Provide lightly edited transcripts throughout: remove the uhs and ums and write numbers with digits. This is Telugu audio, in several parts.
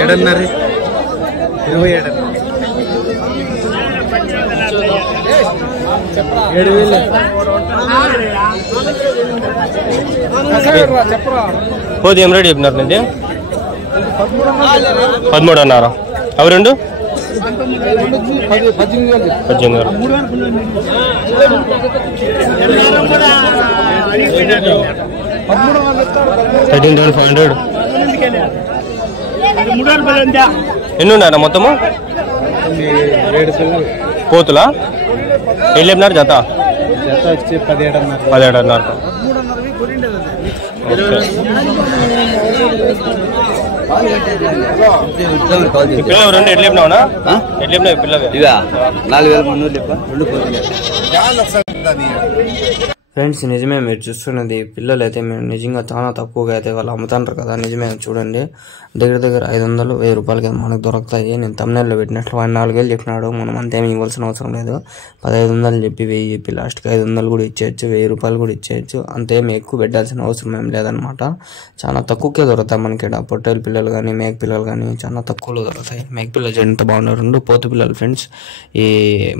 ఏడన్నర 27 పోదు ఏం రేటు చెప్పినారు నీది 13 అన్నారు అవి రెండు 13,500 ఎన్ని ఉన్నారా మొత్తము పోతులా ఎన్ని చెప్పినారు జత 17 అన్నారు పిల్లలు రెండు ఎట్లా చెప్పినావునా ఎట్లా చెప్పినావు పిల్లలు ఇవా 4,300 ఫ్రెండ్స్ నిజమే మీరు చూస్తున్నది పిల్లలు అయితే మేము నిజంగా చాలా తక్కువగా అయితే వాళ్ళు అమ్ముతుంటారు కదా నిజమే చూడండి దగ్గర 500-1000 రూపాయలకి మనకు దొరుకుతాయి నేను తమ్నెల్లో పెట్టినట్లు 4,000 చెప్పినాడు మనం అంతేమీ ఇవ్వాల్సిన అవసరం లేదు 1,500 చెప్పి 1000 చెప్పి లాస్ట్కి 500 కూడా ఇచ్చేయచ్చు 1000 రూపాయలు కూడా ఇచ్చేయచ్చు అంతేమీ ఎక్కువ పెట్టాల్సిన అవసరం ఏం లేదనమాట చాలా తక్కువకే దొరుకుతాయి మనకి ఇక్కడ పొట్టేలు పిల్లలు కానీ మేక పిల్లలు కానీ చాలా తక్కువలో దొరుకుతాయి మేక పిల్లలు ఎంత బాగున్నారు రెండు పోతు పిల్లలు ఫ్రెండ్స్ ఈ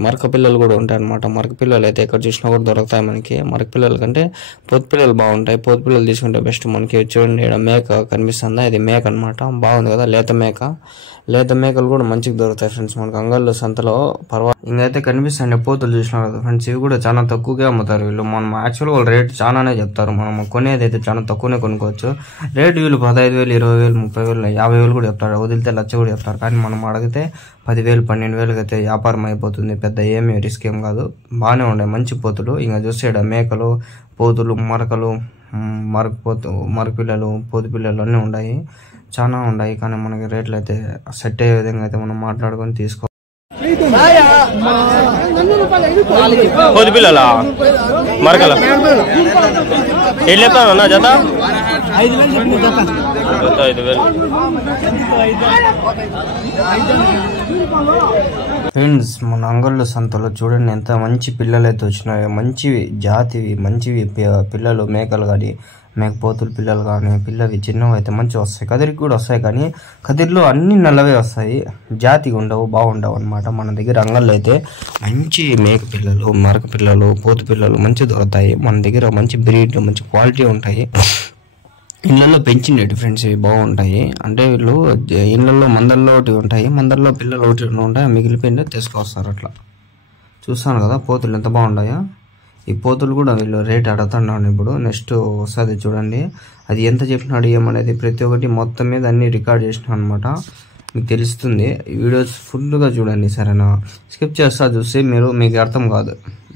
మరక పిల్లలు కూడా ఉంటాయి అనమాట మరక పిల్లలు అయితే ఎక్కడ చూసినా కూడా దొరుకుతాయి మనకి మరక పిల్లల కంటే పోతు పిల్లలు బాగుంటాయి పోతు పిల్లలు తీసుకుంటే బెస్ట్ మనకి చూడండి ఇక్కడ మేక కనిపిస్తుందా ఇది మేక అనమాట బాగుంది కదా లేత మేకలు కూడా మంచిగా దొరుకుతాయి ఫ్రెండ్స్ మనకు అంగళ్ళు సంతలో ఇంకైతే కనిపిస్తాయండి పోతులు చూసినారు కదా ఫ్రెండ్స్ ఇవి కూడా చాలా తక్కువగా అమ్ముతారు వీళ్ళు మనం యాక్చువల్గా వాళ్ళు రేట్ చాలానే చెప్తారు మనం కొనేది అయితే చాలా తక్కువనే కొనుక్కోవచ్చు రేటు వీళ్ళు 15,000 20,000 30,000 50,000 కూడా చెప్తారు వదిలితే 1,00,000 కూడా చెప్తారు కానీ మనం అడిగితే 10,000 12,000 అయితే వ్యాపారం అయిపోతుంది పెద్ద ఏమీ రిస్క్ ఏం కాదు బాగానే ఉన్నాయి మంచి పోతులు ఇంకా చూసాడు మేకలు పోతులు మరకలు మరక పిల్లలు పోతు పిల్లలు అన్నీ ఉన్నాయి చాలా ఉన్నాయి కానీ మనకి రేట్లు అయితే సెట్ అయ్యే విధంగా అయితే మనం మాట్లాడుకొని తీసుకో పోతు పిల్లల మరకల ఏం చెప్తాను జత 5,000 ఫ్రెండ్స్ మన అంగళ్ళు సంతలో చూడండి ఎంత మంచి పిల్లలు అయితే వచ్చినాయో మంచివి జాతివి మంచివి పిల్లలు మేకలు కానీ మేకపోతులు పిల్లలు కానీ పిల్లవి చిన్నవి అయితే మంచిగా వస్తాయి కదిరికి కూడా వస్తాయి కానీ కదిరిలో అన్ని నల్లవే వస్తాయి జాతిగా ఉండవు బాగుండవు అనమాట మన దగ్గర అంగళ్ళు అయితే మంచి మేక పిల్లలు మరక పిల్లలు పోతు పిల్లలు మంచిగా దొరుకుతాయి మన దగ్గర మంచి బ్రీడ్ మంచి క్వాలిటీ ఉంటాయి ఇళ్ళల్లో పెంచిండే ఫ్రెండ్స్ ఇవి బాగుంటాయి అంటే వీళ్ళు ఇళ్ళల్లో మందల్లో ఒకటి ఉంటాయి మందల్లో పిల్లలు ఒకటి ఉంటాయి మిగిలిపోయిందే తీసుకొస్తారు అట్లా చూస్తాను కదా పోతులు ఎంత బాగుంటాయో ఈ పోతులు కూడా వీళ్ళు రేట్ అడుగుతున్నాను ఇప్పుడు నెక్స్ట్ వస్తుంది చూడండి అది ఎంత చెప్పినాడు ఏమనేది ప్రతి ఒక్కటి మొత్తం మీద అన్ని రికార్డ్ చేసినా అనమాట మీకు తెలుస్తుంది వీడియోస్ ఫుల్గా చూడండి సరేనా స్కిప్ చేస్తా చూస్తే మీకు అర్థం కాదు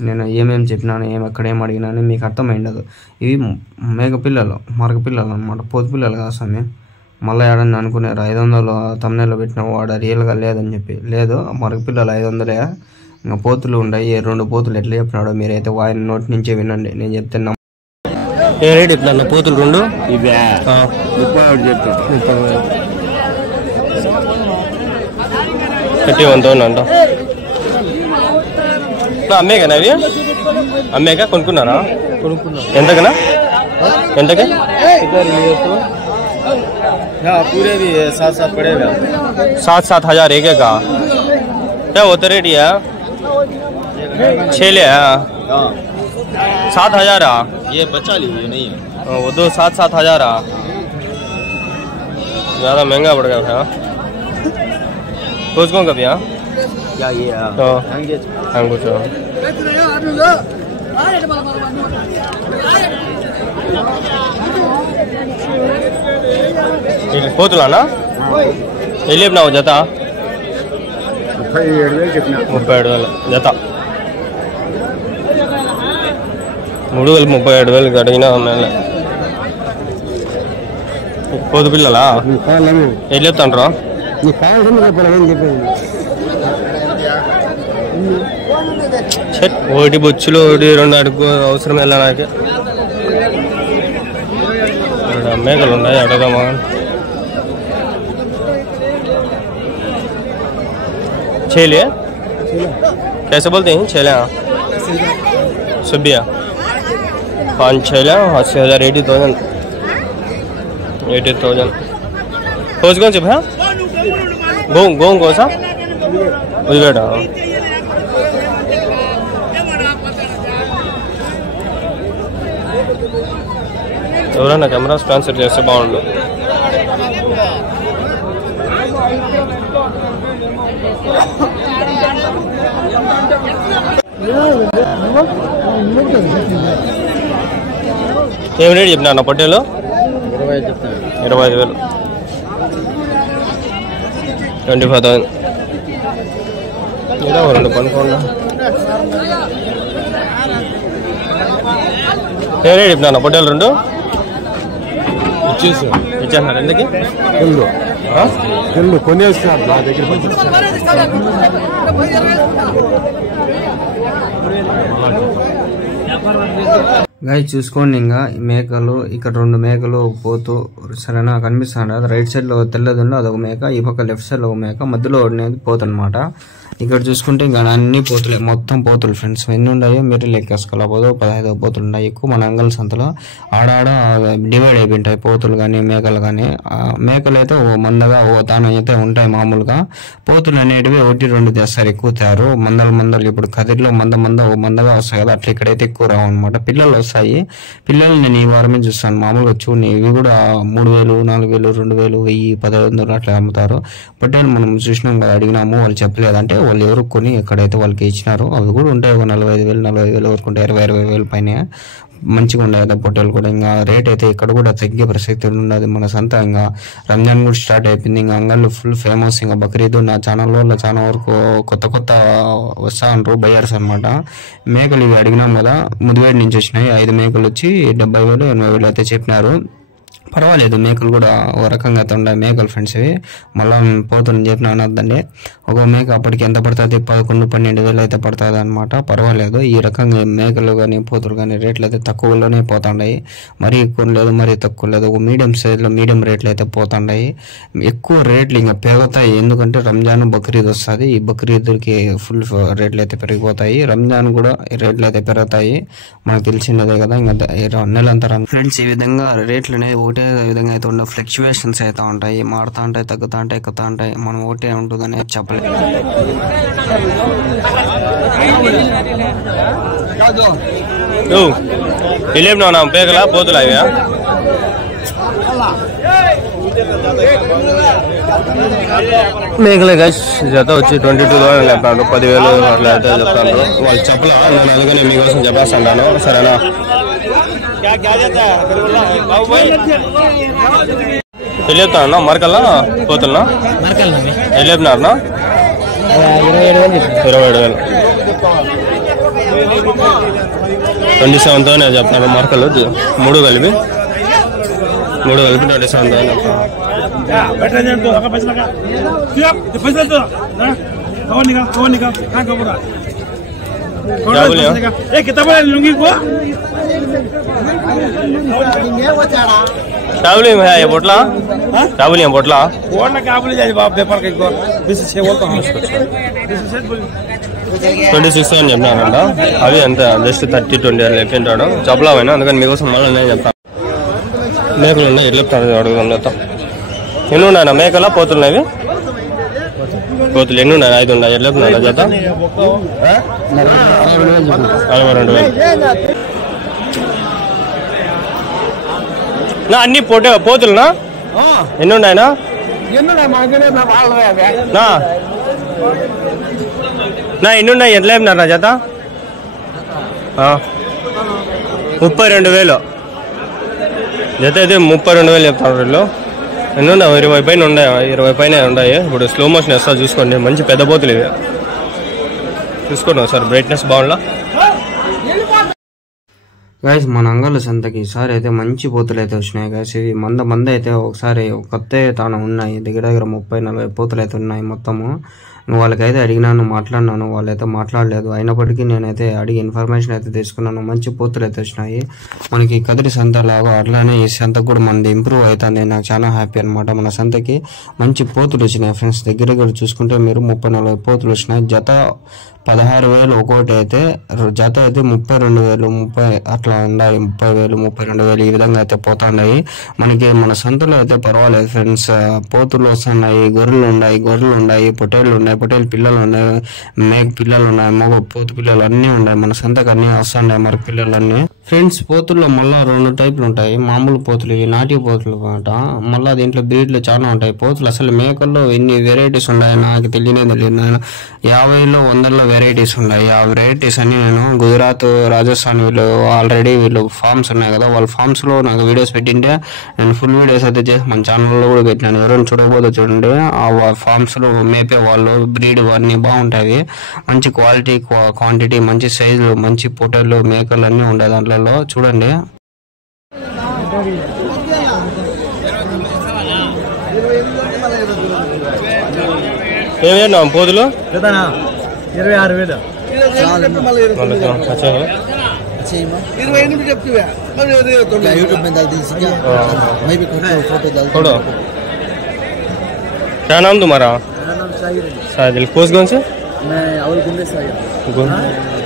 నేను ఏమేమి చెప్పినాను ఎక్కడ ఏం అడిగినాను మీకు అర్థమైండదు ఇవి మేక పిల్లలు మరక పిల్లలు అనమాట పోతు పిల్లలు కాదు స్వామి మళ్ళీ ఏడని అనుకున్నారు 500 తమ్నెల్లో పెట్టిన వాడు రియల్గా లేదని చెప్పి లేదు మరక పిల్లలు 500 ఇంకా పోతులు ఉన్నాయి 2 పోతులు ఎట్లా చెప్పినాడో మీరైతే ఆయన నోటి నుంచే వినండి నేను చెప్తున్నా ఏ రేట్ చెప్తాను పోతులు రెండు 31,000 అంట అమ్మేకనా అవి అమ్మేక కొనుక్కున్నారా ఎంతకనా ఎంతకి पूरे भी 7-7 पड़ेगा 7,000 एक का क्या होता रेट है 6 ले 7,000 ये बच्चा लिए नहीं है वो दो 7,000 ज़्यादा महंगा पड़ गया था उसको कभी क्या ये अंगूठ పోతులానా వెళ్ళి చెప్పినావు జత 37,000 జత 37,000 అడిగినా పోతు పిల్లలా ఏం చెప్తాండ్రా ఒకటి బొచ్చులు ఒకటి 2 అడుగు అవసరం వెళ్ళా నాకు మేకలు ఉన్నాయి అడగమా छेले कैसे बोलते हैं छेले सबिया 5-6 ला 80,000 80,000 कौन कौन से भैया गों कौन सा बेटा ఎవరైనా కెమెరా స్పాన్సర్ చేస్తే బాగుండు. ఏం రేట్ చెప్పినా అన్న పొట్టేలు? 25,000 25,000 ఇలా రెండు కొనుక్కోండి. ఏం రేట్ చెప్పినా అన్న పొట్టేలు రెండు? ఇచ్చేస్తున్నారు ఎందుకు? కొనేస్తున్నారు నా దగ్గర. గాయ చూసుకోండి. ఇంకా మేకలు ఇక్కడ 2 మేకలు పోతూ సరేనా కనిపిస్తాను కదా. రైట్ సైడ్ లో తెల్లది ఉండి అదొక మేక, ఈ పక్క లెఫ్ట్ సైడ్ లో ఒక మేక, మధ్యలో ఉండేది పోతు అనమాట. ఇక్కడ చూసుకుంటే ఇంకా అన్ని పోతులే, మొత్తం పోతులు ఫ్రెండ్స్. ఎన్ని ఉన్నాయో మీరు లెక్కేసుకోలేకపోతే 15 పోతులు ఉన్నాయి. ఎక్కువ మన అంగల్ సంతలో ఆడాడ డివైడ్ అయిపోయింటాయి పోతులు కానీ మేకలు కానీ. మేకలు అయితే ఓ మందగా ఓ తాను అయితే ఉంటాయి మామూలుగా. పోతులు అనేటివి 1-2 తెస్తారు, ఎక్కువ తేరు. మందలు ఇప్పుడు కదిరిలో మంద ఓ మందగా వస్తాయి కదా, అట్లా ఇక్కడైతే ఎక్కువ రావు అనమాట. పిల్లలు వస్తాయి. పిల్లలు నేను ఈ వారమే చూస్తాను మామూలుగా. చూడండి ఇవి కూడా 3,000 4,000 2,000 1000 1500 అట్లా అమ్ముతారు. పట్టేలు మనం చూసినాం కదా, అడిగినాము వాళ్ళు చెప్పలేదంటే వాళ్ళు ఎవరు కొని ఎక్కడైతే వాళ్ళకి ఇచ్చినారు. అవి కూడా ఉంటాయి, 45,000 వరకు ఉంటాయి, 20,000 పైన మంచిగా ఉన్నాయి కదా పొట్టేలు కూడా. ఇంకా రేట్ అయితే ఇక్కడ కూడా తగ్గే ప్రసక్తి ఉండదు. మన సంత ఇంకా రంజాన్ కూడా స్టార్ట్ అయిపోయింది. ఇంకా అంగళ్ళు ఫుల్ ఫేమస్. ఇంకా బక్రీద్ నా ఛానల్లో చాలా వరకు కొత్త వస్తా ఉంటారు బయర్స్ అనమాట. మేకలు ఇవి అడిగినాం కదా, ముదివేడి నుంచి వచ్చినాయి. 5 మేకలు వచ్చి 70,000 80,000 అయితే చెప్పినారు. పర్వాలేదు, మేకలు కూడా ఒక రకంగా అయితే ఉన్నాయి మేకలు ఫ్రెండ్స్. ఇవి మళ్ళీ పోతుందని చెప్పిన అనొద్దండి. ఒక మేక అప్పటికి ఎంత పడుతుంది? 11-12,000 అయితే పడుతుంది అనమాట. పర్వాలేదు. ఈ రకంగా మేకలు కానీ పోతులు కానీ రేట్లు అయితే తక్కువలోనే పోతుంటాయి. మరీ ఎక్కువ లేదు, మరీ తక్కువ లేదు. ఒక మీడియం సైజులో మీడియం రేట్లు అయితే పోతుంటాయి. ఎక్కువ రేట్లు ఇంకా పెరుగుతాయి, ఎందుకంటే రంజాన్ బక్రీద్ వస్తుంది. ఈ బక్రీద్కి ఫుల్ రేట్లు అయితే పెరిగిపోతాయి. రంజాన్ కూడా రేట్లు అయితే పెరుగుతాయి, మనకు తెలిసినదే కదా. ఇంకా నెలంతా ఫ్రెండ్స్ ఈ విధంగా రేట్లు అనేది ఒకటే విధంగా అయితే ఉండే ఫ్లక్చువేషన్స్ అయితే ఉంటాయి, మారుతా ఉంటాయి, తగ్గుతా ఉంటాయి, ఎక్కుతా ఉంటాయి. మనం ఒకటే ఉంటుందని చెప్పలేదు. పేకలా పోతులా ఇవా? మేకలే గైస్ జత వచ్చి 22,000 చెప్తాను, 10,000 అట్లా అయితే చెప్తాను. వాళ్ళు చెప్పలా, నేను అందుకని మీకోసం చెప్పేస్తాను. సరేనా? చెప్తానన్నా మరకల్లా పోతున్నా వెళ్ళిపోయినారనా? 27,000 27,000 నేను చెప్తాను. మరకలు 3 కలిపి 27,000 काबुली में है ये बोटला? काबुली में बोटला? काबुली जाए बाप व्यापार के को 26 అని చెప్పినారంట. అవి అంత జస్ట్ 30-20 అని చెప్పింటాడు. చెప్పలేమైనా, అందుకని మీకోసం మళ్ళీ నేను చెప్తాను. మేకలు ఉన్నాయి, ఎట్లా చెప్తాను అడుగుదాం. ఎన్ని ఉన్నాయన్నా మేకలా పోతున్నాయి? పోతులు ఎన్ని ఉన్నాయి? 5 ఉన్నాయి. ఎట్లా చెప్తున్నా జత? 42,000. నా అన్ని పోతులునా? ఎన్ని ఉన్నాయనా? నా ఎన్ని ఉన్నాయి? ఎట్లా చెప్పినారు నా జత? 32,000 జత అయితే 32,000 చెప్తాను. వీళ్ళు ఎన్ని ఉన్నాయి? 20 పైన ఉన్నాయి, 20 పైన ఉన్నాయి. ఇప్పుడు స్లో మోషన్ వేస్తా చూసుకోండి. మంచి పెద్ద పోతులు ఇవి, చూసుకోండి ఒకసారి. బ్రైట్నెస్ బాగుండా గైస్. మన అంగళ్ళ సంతకి ఈసారి అయితే మంచి పోతులు అయితే వచ్చినాయి గైస్. ఇవి మంద అయితే ఒకసారి కొత్త తాను ఉన్నాయి. దగ్గర 30-40 పోతులు అయితే ఉన్నాయి మొత్తము. వాళ్ళకైతే అడిగినాను, మాట్లాడినాను, వాళ్ళైతే మాట్లాడలేదు. అయినప్పటికీ నేనైతే అడిగి ఇన్ఫర్మేషన్ అయితే తీసుకున్నాను. మంచి పోతులు అయితే వచ్చినాయి మనకి. కదిరి సంత లాగా అట్లానే ఈ సంతకు కూడా మనది ఇంప్రూవ్ అవుతుంది. నాకు చాలా హ్యాపీ అనమాట. మన సంతకి మంచి పోతులు వచ్చినాయి ఫ్రెండ్స్. దగ్గర చూసుకుంటే మీరు 30-40 పోతులు వచ్చినాయి. జత 16,000 ఒక్కోటి అయితే, జత అయితే 32,000 30 అట్లా ఉన్నాయి, 30,000 32,000 ఈ విధంగా అయితే పోతున్నాయి. మనకి మన సంతలో అయితే పర్వాలేదు ఫ్రెండ్స్, పోతులు వస్తున్నాయి, గొర్రెలు ఉన్నాయి, పొట్టేళ్ళు ఉన్నాయి, పొట్టేలు పిల్లలు ఉన్నాయి, మేక పిల్లలు ఉన్నాయి, మగ పోతు పిల్లలు అన్నీ ఉన్నాయి. మన సంతకు అన్నీ వస్తున్నాయి మరొక పిల్లలన్నీ ఫ్రెండ్స్. పోతుల్లో మళ్ళీ 2 టైపులు ఉంటాయి. మామూలు పోతులు, ఇవి నాటి పోతులు అనమాట. మళ్ళీ దీంట్లో బ్రీడ్లు చాలా ఉంటాయి. పోతులు అసలు మేకల్లో ఎన్ని వెరైటీస్ ఉన్నాయి నాకు తెలియదు. నేను 50లో 100లో వెరైటీస్ ఉన్నాయి. ఆ వెరైటీస్ అన్ని నేను గుజరాత్, రాజస్థాన్ వీళ్ళు ఫార్మ్స్ ఉన్నాయి కదా, వాళ్ళ ఫార్మ్స్ లో నాకు వీడియోస్ పెట్టింటే నేను ఫుల్ వీడియోస్ అయితే చేసి మన ఛానల్లో కూడా పెట్టినాను. ఎవరైనా చూడకపోతే చూడండి. ఆ ఫార్మ్స్ లో మేపే వాళ్ళు బ్రీడ్ అన్ని బాగుంటాయి. మంచి క్వాలిటీ, క్వాంటిటీ, మంచి సైజు, మంచి పొట్టేళ్ళు, మేకలు అన్నీ ఉంటాయి దాంట్లో, చూడండి. ఏమేనా పోదులు 26,000 यूट्यूब में डाल दीजिए। मैं भी फोटो डालता हूं। क्या नाम तुम्हारा? मेरा नाम साहिल। कौन कौन से? मैं अवलकुंडे साहिल,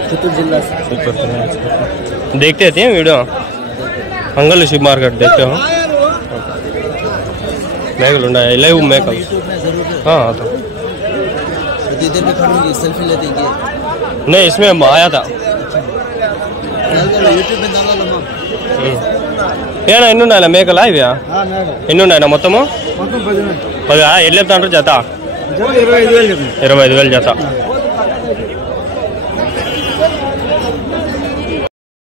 चित्तूर जिला से। देखते थे वीडियो अंगल शिव मार्केट देखते हो? మేకలు ఉన్నాయి, లైవ్ మేకలు। हाँ तो इधर में खड़ूंगी, सेल्फी ले देंगे। नहीं, इसमें आया था యూట్యూబ్ में डाला लम्मा। ఏనా ఎన్ని ఉన్నాయి మేకలా ఇవి? ఎన్ని ఉన్నాయి మొత్తము? 10 ఎట్లా చెప్తాంటారు జత? 25,000 జత.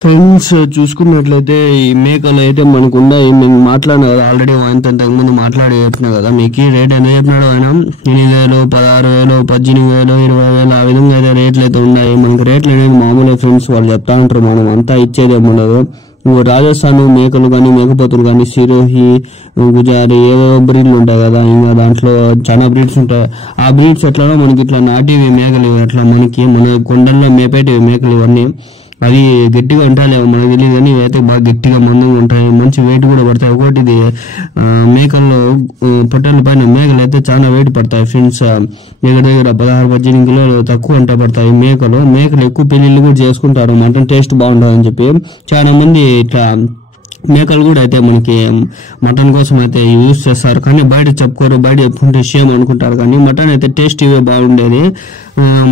ఫ్రెండ్స్ చూసుకున్నట్లయితే ఈ మేకలు అయితే మనకు ఉన్నాయి. మేము మాట్లాడినా కదా ఆల్రెడీ, ఇంతకుముందు మాట్లాడి చెప్పినా కదా మీకు. రేట్ ఎంత చెప్పినాడు ఆయన? 8,000 16,000 18,000 20,000 ఆ విధంగా అయితే రేట్లు అయితే ఉన్నాయి. మనకి రేట్లు అనేది మామూలుగా ఫ్రెండ్స్, వాళ్ళు చెప్తా ఉంటారు, మనం అంతా ఇచ్చేదేమి ఉండదు. రాజస్థాన్ మేకలు కానీ, మేకపోతులు కానీ, సిరోహి, గుజారి, ఏవేవో బ్రీడ్లు ఉంటాయి కదా, ఇంకా దాంట్లో చాలా బ్రీడ్స్ ఉంటాయి. ఆ బ్రీడ్స్ ఎట్లానో మనకి ఇట్లా నాటివి మేకలు అట్లా మనకి మన కొండల్లో మేపేటివి మేకలు ఇవన్నీ అవి గట్టిగా ఉంటాయి మనకు తెలియదు, కానీ ఇవైతే బాగా గట్టిగా మందంగా ఉంటాయి, మంచి వెయిట్ కూడా పడతాయి. ఒకటి మేకల్లో పొట్టేళ్ళ పైన మేకలు అయితే చాలా వెయిట్ పడతాయి ఫ్రెండ్స్. దగ్గర 16-18 కిలోలు తక్కువ అంటే పడతాయి మేకలు. ఎక్కువ పెళ్లిళ్ళు కూడా చేసుకుంటారు, మటన్ టేస్ట్ బాగుంటుంది అని చెప్పి. చాలా మంది ఇట్లా మేకలు కూడా అయితే మనకి మటన్ కోసం అయితే యూజ్ చేస్తారు, కానీ బయట చెప్పుకోరు, బయట చెప్పుకుంటే విషయం అనుకుంటారు. కానీ మటన్ అయితే టేస్ట్ ఇవే బాగుండేది.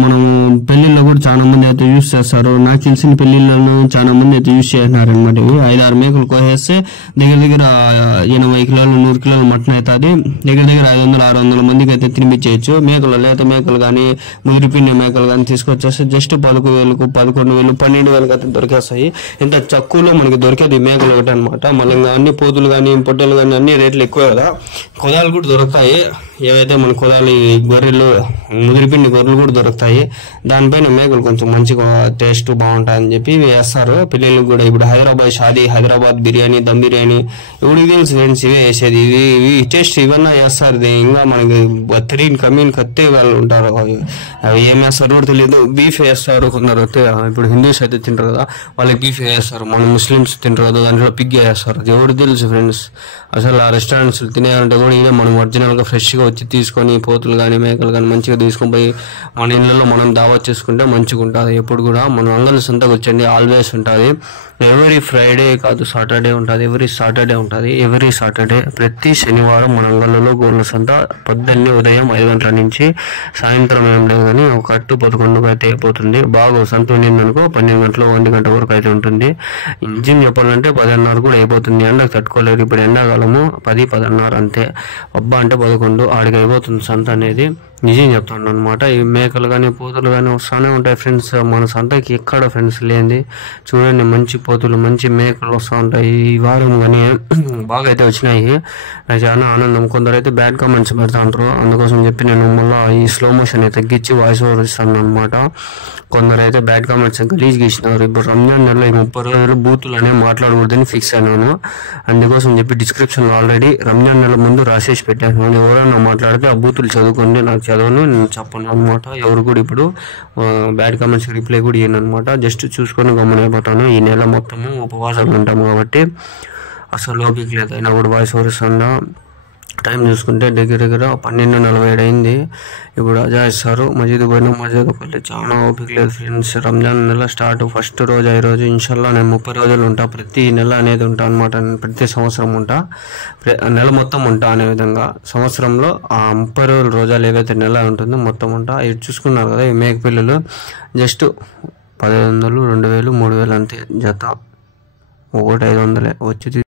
మనం పెళ్లిళ్ళలో కూడా చాలా మంది అయితే యూజ్ చేస్తారు. నాకు తెలిసిన పెళ్లిళ్ళను చాలా మంది అయితే యూజ్ చేస్తున్నారు అనమాట. 5-6 మేకలు కోసేస్తే దగ్గర 80 కిలోలు 100 కిలోలు మటన్ అవుతుంది. దగ్గర 500-600 మందికి అయితే తినిపించేయచ్చు. మేకలు లేత మేకలు కానీ, ముదిరిపిండి మేకలు కానీ తీసుకొచ్చేస్తే జస్ట్ 11,000 11,000 12,000 అయితే దొరికేస్తాయి. ఇంత తక్కువలో మనకి దొరికేది మేకలు ఒకటి అనమాట. మళ్ళీ ఇంకా అన్ని పోతులు కానీ, పొట్టెలు కానీ అన్ని రేట్లు ఎక్కువ కదా. కొదాలు కూడా దొరుకుతాయి, ఏవైతే మన కొదాలి గొర్రెలు, ముదిరిపిండి గొర్రెలు కూడా దొరుకుతాయి. దానిపైన మేకలు కొంచెం మంచిగా టేస్ట్ బాగుంటాయని చెప్పి వేస్తారు పిల్లలకు కూడా. ఇప్పుడు హైదరాబాద్ షాదీ, హైదరాబాద్ బిర్యానీ, దమ్ బిర్యానీ ఇప్పుడు తెలుసు ఫ్రెండ్స్, ఇవే వేసేది. ఇవి టేస్ట్ ఇవన్నా వేస్తారు. ఇంకా మనకి బత్రీన్ కమీన్ కత్తే వాళ్ళు ఉంటారు, అవి ఏం వేస్తారు కూడా తెలియదు. బీఫ్ వేస్తారు కొందరు. ఇప్పుడు హిందూస్ అయితే తింటారు కదా, వాళ్ళకి బీఫ్ వేస్తారు. మన ముస్లిమ్స్ తింటారు కదా, దాంట్లో పిగ్ వేస్తారు. అది ఎవరు తెలుసు ఫ్రెండ్స్. అసలు ఆ రెస్టారెంట్స్ తినేయాలంటే కూడా ఇదే మనం ఒరిజినల్ గా ఫ్రెష్ గా వచ్చి తీసుకొని పోతులు కానీ మేకలు కానీ మంచిగా తీసుకొని పోయి మన ఇళ్ళలో మనం దావత్ చేసుకుంటే మంచిగా ఉంటుంది. ఎప్పుడు కూడా మనం అంగళ్ళ సంతకు వచ్చండి, ఆల్వేస్ ఉంటుంది. ఎవ్రీ ఫ్రైడే కాదు, సాటర్డే ఉంటుంది, ఎవ్రీ సాటర్డే ఉంటుంది. ఎవ్రీ సాటర్డే ప్రతి శనివారం మన అంగళ్ళలో గోళ్ళ సంత పొద్దున్నే ఉదయం 5 గంటల నుంచి సాయంత్రం ఏం లేదు కానీ 1-11 అయితే అయిపోతుంది. బాగా సంత ఉండిందనుకో 12 గంటలు 1 గంట వరకు అయితే ఉంటుంది. ఇంజిన్ చెప్పాలంటే 10:30 కూడా అయిపోతుంది. ఎండకు తట్టుకోలేదు. ఇప్పుడు ఎండాకాలము 10-10:30 అంతే. అబ్బా అంటే 11 ఆడికి అయిపోతుంది సంత అనేది. నిజం చెప్తాను అనమాట. ఈ మేకలు కానీ పోతులు కానీ వస్తూనే ఉంటాయి ఫ్రెండ్స్. మన సంతకి ఎక్కడ ఫ్రెండ్స్ లేనిది చూడండి, మంచి పోతులు మంచి మేకలు వస్తూ ఉంటాయి. ఈ వారం కానీ బాగా అయితే వచ్చినాయి, చాలా ఆనందం. కొందరైతే బ్యాడ్ కామెంట్స్ పెడతా ఉంటారు, అందుకోసం చెప్పి నేను మళ్ళీ ఈ స్లో మోషన్ తగ్గించి వాయిస్ ఓవర్ ఇస్తాను అనమాట. కొందరైతే బ్యాడ్ కామెంట్స్ గలీజ్ గీసినారు. ఇప్పుడు రంజాన్ నెలలో ఈ 30 రోజులు బూతులు అనేవి మాట్లాడకూడదని ఫిక్స్ అయినాను. అందుకోసం చెప్పి డిస్క్రిప్షన్లో ఆల్రెడీ రంజాన్ నెల ముందు రాసేసి పెట్టాను. ఎవరైనా మాట్లాడితే ఆ బూతులు చదువుకోండి, నాకు చదవను నేను చెప్పను అనమాట. ఎవరు కూడా ఇప్పుడు బ్యాడ్ కామెంట్స్ రిప్లై కూడా ఇయ్యను అనమాట. జస్ట్ చూసుకొని గమనైపోతాను. ఈ నెల మొత్తము ఉపవాసాలు ఉంటాము కాబట్టి అసలు ఓపిక లేదు, అయినా కూడా వాయిస్ ఓవర్ ఇస్తున్నా. టైం చూసుకుంటే దగ్గర 12:47 అయింది. ఇప్పుడు అజా ఇస్తారు. మసీదు పోయినా మసీదు పల్లి చాలా ఓపిక లేదు ఫ్రెండ్స్. రంజాన్ నెల స్టార్ట్ ఫస్ట్ రోజు ఈరోజు. ఇన్షాల్లా నేను 30 రోజులు ఉంటా. ప్రతి నెల అనేది ఉంటా అనమాట. ప్రతి సంవత్సరం ఉంటా, నెల మొత్తం ఉంటా అనే విధంగా. సంవత్సరంలో ఆ 30 రోజుల రోజాలు ఏవైతే నెల ఉంటుందో మొత్తం ఉంటా. ఇవి చూసుకున్నారు కదా, ఈ మేక పిల్లలు జస్ట్ 1,500, 2,000, 3,000 అంతే జత. 1,500 వచ్చి